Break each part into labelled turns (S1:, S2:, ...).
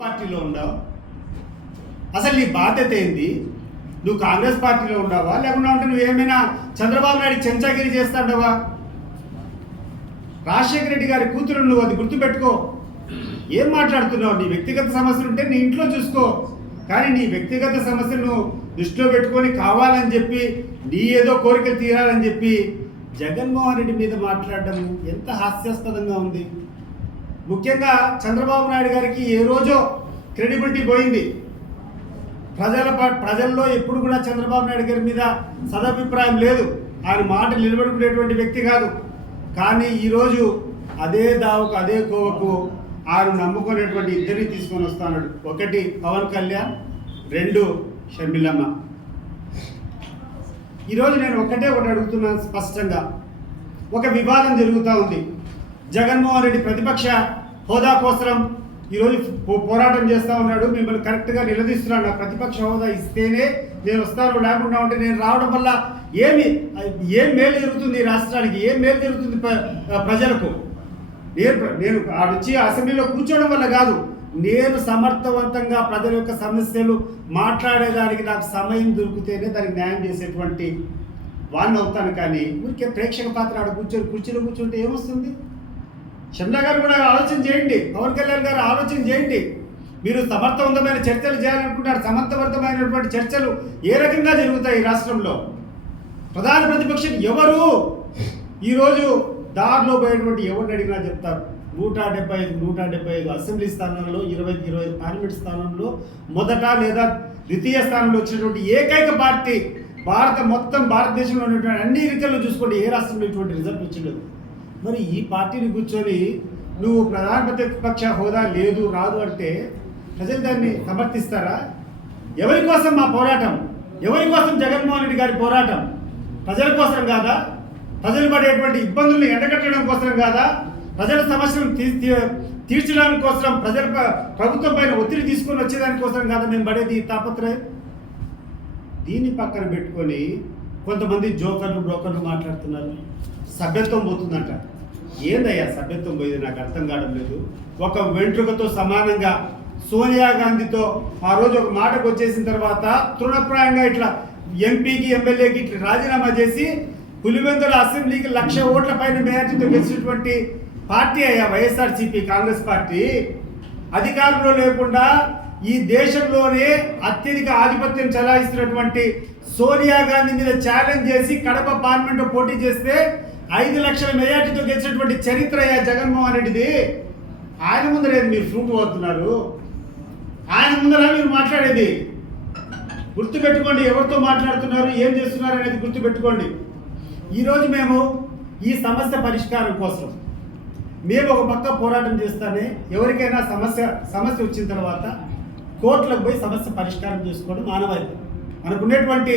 S1: పార్టీలో ఉండవు అసలు నీ బాధ్యత ఏంది? నువ్వు కాంగ్రెస్ పార్టీలో ఉండవా లేకుండా ఉంటే నువ్వు ఏమైనా చంద్రబాబు నాయుడు చెంచాగిరి చేస్తాడవా? రాజశేఖర రెడ్డి గారి కూతురు నువ్వు అది గుర్తుపెట్టుకో. ఏం మాట్లాడుతున్నావు? నీ వ్యక్తిగత సమస్యలు ఉంటే నీ ఇంట్లో చూసుకో. కానీ నీ వ్యక్తిగత సమస్యలను దృష్టిలో పెట్టుకొని కావాలని చెప్పి నీ ఏదో కోరికలు తీరాలని చెప్పి జగన్మోహన్ రెడ్డి మీద మాట్లాడడం ఎంత హాస్యాస్పదంగా ఉంది. ముఖ్యంగా చంద్రబాబు నాయుడు గారికి ఏ రోజో క్రెడిబిలిటీ పోయింది. ప్రజల ప్రజల్లో ఎప్పుడు కూడా చంద్రబాబు నాయుడు గారి మీద సదభిప్రాయం లేదు. ఆయన మాట నిలబడుకునేటువంటి వ్యక్తి కాదు. కానీ ఈరోజు అదే దావుకు అదే కోవకు ఆయన నమ్ముకునేటువంటి ఇద్దరిని తీసుకొని వస్తాడు ఒకటి పవన్ కళ్యాణ్ రెండు షర్మిలమ్మ. ఈరోజు నేను ఒకటే ఒకటి అడుగుతున్నాను స్పష్టంగా. ఒక వివాదం జరుగుతూ ఉంది. జగన్మోహన్ రెడ్డి ప్రతిపక్ష హోదా కోసం ఈరోజు పోరాటం చేస్తూ ఉన్నాడు. మిమ్మల్ని కరెక్ట్గా నిలదీస్తున్నాడు. నా ప్రతిపక్ష హోదా ఇస్తేనే నేను వస్తాను. లేకుండా ఉంటే నేను రావడం వల్ల ఏమి ఏం మేలు జరుగుతుంది రాష్ట్రానికి? ఏం మేలు జరుగుతుంది ప్ర- ప్రజలకు? నేను నేను వచ్చి అసెంబ్లీలో కూర్చోవడం వల్ల కాదు. నేను సమర్థవంతంగా ప్రజల యొక్క సమస్యలు మాట్లాడేదానికి నాకు సమయం దొరికితేనే దానికి న్యాయం చేసేటువంటి వాడిని అవుతాను. కానీ ఊరికే ప్రేక్షక పాత్ర ఆడ కూర్చొని కుర్చీలో కూర్చుంటే ఏమొస్తుంది? చంద్ర గారు కూడా ఆలోచన చేయండి. పవన్ కళ్యాణ్ గారు ఆలోచన చేయండి. మీరు సమర్థవంతమైన చర్చలు చేయాలనుకుంటారు సమర్థవంతమైనటువంటి చర్చలు ఏ రకంగా జరుగుతాయి ఈ రాష్ట్రంలో? ప్రధాన ప్రతిపక్షం ఎవరు? ఈరోజు దారిలో పోయేటువంటి ఎవరిని అడిగినా చెప్తారు. నూట డెబ్బై ఐదు నూట డెబ్బై ఐదు అసెంబ్లీ స్థానంలో ఇరవై ఇరవై ఐదు పార్లమెంట్ స్థానంలో మొదట లేదా ద్వితీయ స్థానంలో వచ్చినటువంటి ఏకైక పార్టీ భారత మొత్తం భారతదేశంలో ఉన్నటువంటి అన్ని ఎన్నికల్లో చూసుకోండి. ఏ రాష్ట్రంలో ఇటువంటి రిజల్ట్ వచ్చిండదు మరి ఈ పార్టీని కూర్చొని నువ్వు ప్రధాన ప్రతిపక్ష హోదా లేదు రాదు అంటే ప్రజలు దాన్ని సమర్థిస్తారా? ఎవరి కోసం మా పోరాటం? ఎవరి కోసం జగన్మోహన్ రెడ్డి గారి పోరాటం? ప్రజల కోసం కాదా? ప్రజలు పడేటువంటి ఇబ్బందుల్ని ఎండగట్టడం కోసం కాదా? ప్రజల సమస్యలను తీ- తీ- తీర్చడానికి కోసం ప్రజల ప్రభుత్వం పైన ఒత్తిడి తీసుకొని వచ్చేదానికోసం కాదా మేము పడేది తాపత్రయం? దీన్ని పక్కన పెట్టుకొని కొంతమంది జోకర్లు బ్రోకర్లు మాట్లాడుతున్నారు. సభ్యత్వం పోతుందంట. ఏందయ్యా సభ్యత్వం పోయేది? నాకు అర్థం కావడం లేదు. ఒక వెంట్రుకతో సమానంగా సోనియా గాంధీతో ఆ రోజు ఒక మాటకు వచ్చేసిన తర్వాత తృణప్రాయంగా ఇట్లా ఎంపీకి ఎమ్మెల్యేకి ఇట్లా రాజీనామా చేసి పులివెందుల అసెంబ్లీకి లక్ష ఓట్ల పైన మేరటితో గెలిచినటువంటి పార్టీ అయ్యా వైఎస్ఆర్సీపీ కాంగ్రెస్ పార్టీ. అధికారంలో లేకుండా ఈ దేశంలోనే అత్యధిక ఆధిపత్యం చెలాయిస్తున్నటువంటి సోనియా గాంధీ మీద ఛాలెంజ్ చేసి కడప పార్లమెంట్ పోటీ చేస్తే ఐదు లక్షల మెజార్టీతో గెలిచినటువంటి చరిత్ర జగన్మోహన్ రెడ్డిది. ఆయన ముందరేది మీరు ఫ్రూట్ పోతున్నారు? ఆయన ముందర మీరు మాట్లాడేది. గుర్తుపెట్టుకోండి ఎవరితో మాట్లాడుతున్నారు ఏం చేస్తున్నారు అనేది గుర్తుపెట్టుకోండి. ఈరోజు మేము ఈ సమస్య పరిష్కారం కోసం మేము ఒక పక్క పోరాటం చేస్తానే ఎవరికైనా సమస్య సమస్య వచ్చిన తర్వాత కోర్టులకు పోయి సమస్య పరిష్కారం చేసుకోవడం ఆనవాయితీ మనకున్నటువంటి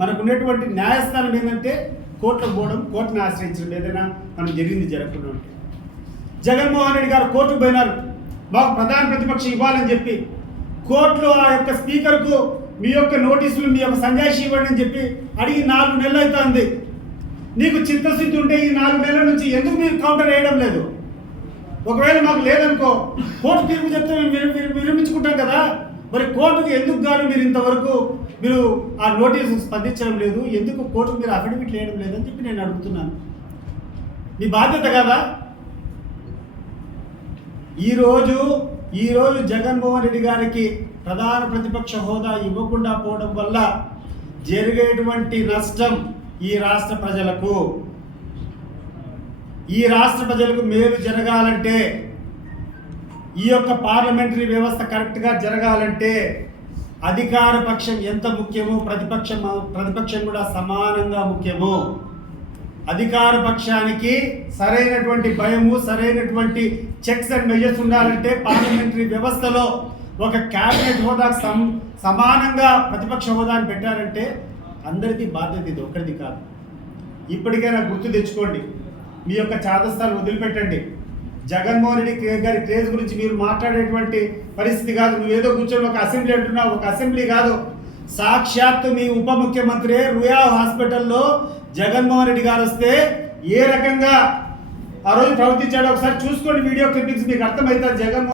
S1: మనకున్నటువంటి న్యాయస్థానం ఏంటంటే కోర్టులకు పోవడం కోర్టును ఆశ్రయించడం ఏదైనా మనం జరిగింది జరగకుండా ఉంటే. జగన్మోహన్ రెడ్డి గారు కోర్టుకు పోయినారు. మాకు ప్రధాన ప్రతిపక్షం ఇవ్వాలని చెప్పి కోర్టులో ఆ యొక్క స్పీకర్కు మీ యొక్క నోటీసులు మీ యొక్క సంజాయిషి ఇవ్వండి అని చెప్పి అడిగి నాలుగు నెలలు అవుతుంది నీకు చిత్తశుద్ధి ఉంటే ఈ నాలుగు నెలల నుంచి ఎందుకు మీరు కౌంటర్ వేయడం లేదు? ఒకవేళ మాకు లేదనుకో కోర్టు తీర్పు చెప్తే మేము విరమించుకుంటాం కదా. మరి కోర్టుకు ఎందుకు గాను మీరు ఇంతవరకు మీరు ఆ నోటీసు స్పందించడం లేదు? ఎందుకు కోర్టుకు మీరు అఫిడవిట్ వేయడం లేదని చెప్పి నేను అడుగుతున్నాను. మీ బాధ్యత కదా? ఈరోజు ఈరోజు జగన్మోహన్ రెడ్డి గారికి ప్రధాన ప్రతిపక్ష హోదా ఇవ్వకుండా పోవడం వల్ల జరిగేటువంటి నష్టం ఈ రాష్ట్ర ప్రజలకు. ఈ రాష్ట్ర ప్రజలకు మేలు జరగాలంటే ఈ యొక్క పార్లమెంటరీ వ్యవస్థ కరెక్ట్గా జరగాలంటే అధికార పక్షం ఎంత ముఖ్యమో ప్రతిపక్షం ప్రతిపక్షం కూడా సమానంగా ముఖ్యము. అధికార పక్షానికి సరైనటువంటి భయము సరైనటువంటి చెక్స్ అండ్ మెజర్స్ ఉండాలంటే పార్లమెంటరీ వ్యవస్థలో ఒక క్యాబినెట్ హోదా సమ్ సమానంగా ప్రతిపక్ష హోదాని పెట్టారంటే అందరిది బాధ్యత ఇది ఒకరిది కాదు. ఇప్పటికైనా గుర్తు తెచ్చుకోండి. మీ యొక్క చాదస్తాలు వదిలిపెట్టండి. జగన్మోహన్ రెడ్డి గారి క్రేజ్ గురించి మీరు మాట్లాడేటువంటి పరిస్థితి కాదు. నువ్వు ఏదో కూర్చొని ఒక అసెంబ్లీ అంటున్నావు ఒక అసెంబ్లీ కాదు. సాక్షాత్తు మీ ఉప ముఖ్యమంత్రి రుయా హాస్పిటల్లో జగన్మోహన్ రెడ్డి గారు వస్తే ఏ రకంగా ఆ రోజు ప్రవర్తించాడో ఒకసారి చూసుకోండి. వీడియో క్లిప్పింగ్స్ మీకు అర్థమవుతుంది జగన్మోహన్